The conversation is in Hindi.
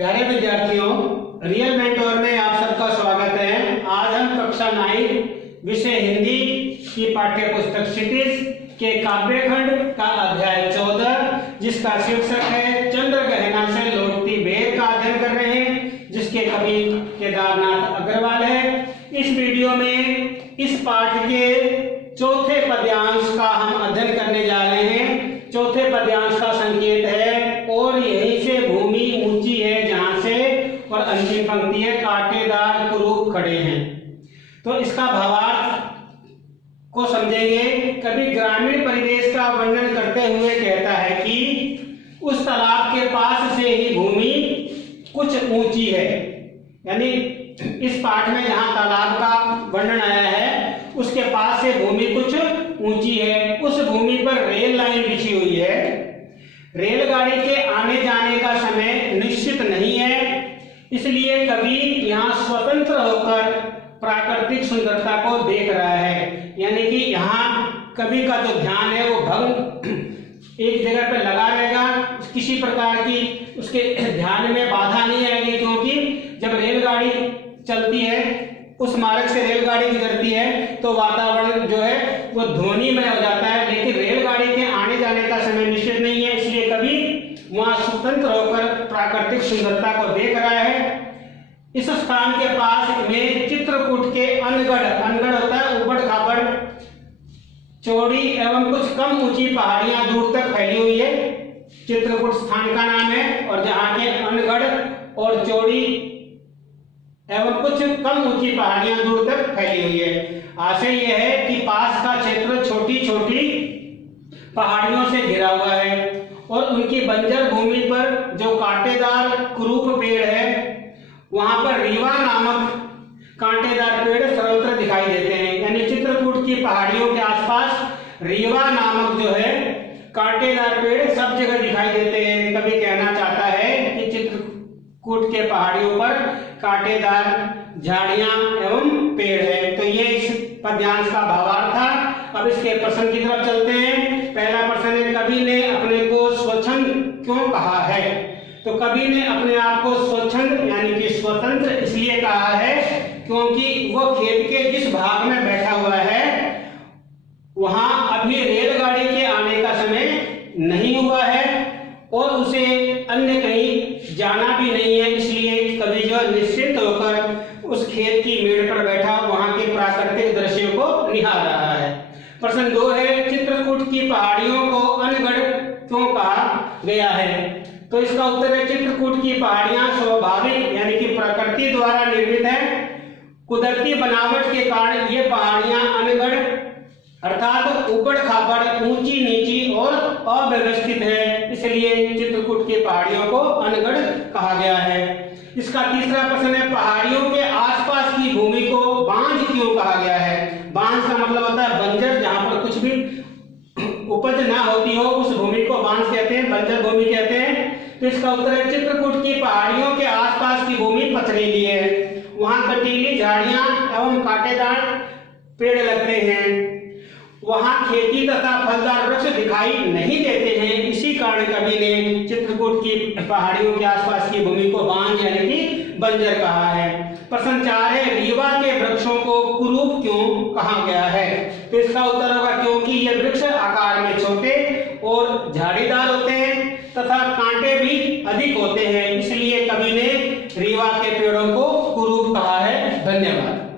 प्यारे विद्यार्थियों, रियल मेंटोर में आप सबका स्वागत है। आज हम कक्षा 9 विषय हिंदी की पाठ्य पुस्तक क्षितिज के काव्यखंड का अध्याय 14 जिसका शीर्षक है चंद्रगहना से लौटती बेर का अध्ययन कर रहे हैं, जिसके कवि केदारनाथ अग्रवाल है। इस वीडियो में इस पाठ के चौथे पद्यांश का हम अध्ययन करने जा रहे हैं। चौथे पद्यांश का संकेत है और यहीं से भूमि ऊंची है जहां से, और अंतिम पंक्ति है कांटेदार कुरूप खड़े हैं। तो इसका भावार्थ को समझेंगे। कवि ग्रामीण परिवेश का वर्णन करते हुए कहता है कि उस तालाब के पास से ही भूमि कुछ ऊंची है। यानी इस पाठ में जहां तालाब का वर्णन आया है उसके पास से भूमि कुछ ऊंची है। उस भूमि पर रेल लाइन बिछी हुई है। रेलगाड़ी के आने जाने का समय निश्चित नहीं है, इसलिए कवि यहाँ स्वतंत्र होकर प्राकृतिक सुंदरता को देख रहा है। यानी कि यहाँ कवि का जो ध्यान है वो भंग एक जगह पे लगा रहेगा, किसी प्रकार की उसके ध्यान में बाधा नहीं आएगी, क्योंकि जब रेलगाड़ी चलती है, उस मार्ग से रेलगाड़ी गुजरती है तो वातावरण जो है वो ध्वनिमय हो जाता है। लेकिन रेलगाड़ी के आने जाने का समय निश्चित नहीं है, इसलिए कवि वहां स्वतंत्र होकर प्राकृतिक सुंदरता को देख रहा है। इस स्थान के पास में चित्रकूट के अनगढ़ होता है उबड़ खाबड़ चौड़ी एवं कुछ कम ऊंची पहाड़ियां दूर तक फैली हुई है। चित्रकूट स्थान का नाम है, और जहाँ के अनगढ़ और चौड़ी एवं कुछ कम ऊंची पहाड़ियां दूर तक फैली हुई है। आशय यह है कि पास का क्षेत्र छोटी छोटी पहाड़ियों से घिरा हुआ है और उनकी बंजर भूमि पर जो कांटेदार कुरूप पेड़ है वहां पर रीवा नामक कांटेदार पेड़ सर्वत्र दिखाई देते हैं। यानी चित्रकूट की पहाड़ियों के आसपास रीवा नामक जो है कांटेदार पेड़ सब जगह दिखाई देते हैं। कवि कहना चाहता है कि चित्रकूट के पहाड़ियों पर कांटेदार झाड़ियां एवं पेड़ है। तो ये इस पद्यांश का भावार्थ था। अब इसके प्रश्न की तरफ चलते हैं। पहला प्रश्न है, कवि ने अपने को स्वच्छंद क्यों कहा है? तो कवि ने अपने आप को स्वच्छंद यानी कि स्वतंत्र इसलिए कहा है क्योंकि वो खेत के जिस भाग में बैठा हुआ है वहां अभी रेलगाड़ी के आने का समय नहीं हुआ है और उसे अन्य कहीं जाना भी नहीं है। इसलिए कवि जो निश्चिंत होकर उस खेत की मेड़ पर बैठा वहां के प्राकृतिक दृश्यों को निहार रहा है। प्रश्न 2 है, चित्रकूट की पहाड़ियों को अनगढ़ क्यों कहा गया है? तो इसका उत्तर है, चित्रकूट की पहाड़ियां स्वाभाविक यानी कि प्रकृति द्वारा निर्मित है। कुदरती बनावट के कारण ये पहाड़ियां अनगढ़ अर्थात ऊबड़ खाबड़ ऊंची नीची और अव्यवस्थित है, इसलिए चित्रकूट की पहाड़ियों को अनगढ़ कहा गया है। इसका तीसरा प्रश्न है, पहाड़ियों के आसपास की भूमि को बांझ क्यों कहा गया है? बांझ का मतलब होता है बंजर, जहां पर कुछ भी उपज ना होती हो उस भूमि को बांझ कहते हैं, बंजर भूमि कहते हैं। तो इसका उत्तर है, चित्रकूट की पहाड़ियों के आसपास की भूमि पथरीली है, वहां कटीली झाड़ियां एवं कांटेदार पेड़ लगते हैं, वहां खेती तथा फलदार वृक्ष दिखाई नहीं देते हैं। इसी कारण कवि ने चित्रकूट की पहाड़ियों के आसपास की भूमि को बांझ यानी कि बंजर कहा है। प्रश्न 4 है, रीवा के वृक्षों को कुरूप क्यों कहा गया है? तो इसका उत्तर होगा क्योंकि ये वृक्ष आकार में छोटे और झाड़ीदार होते हैं तथा कांटे भी अधिक होते हैं, इसलिए कवि ने रीवा के पेड़ों को कुरूप कहा है। धन्यवाद।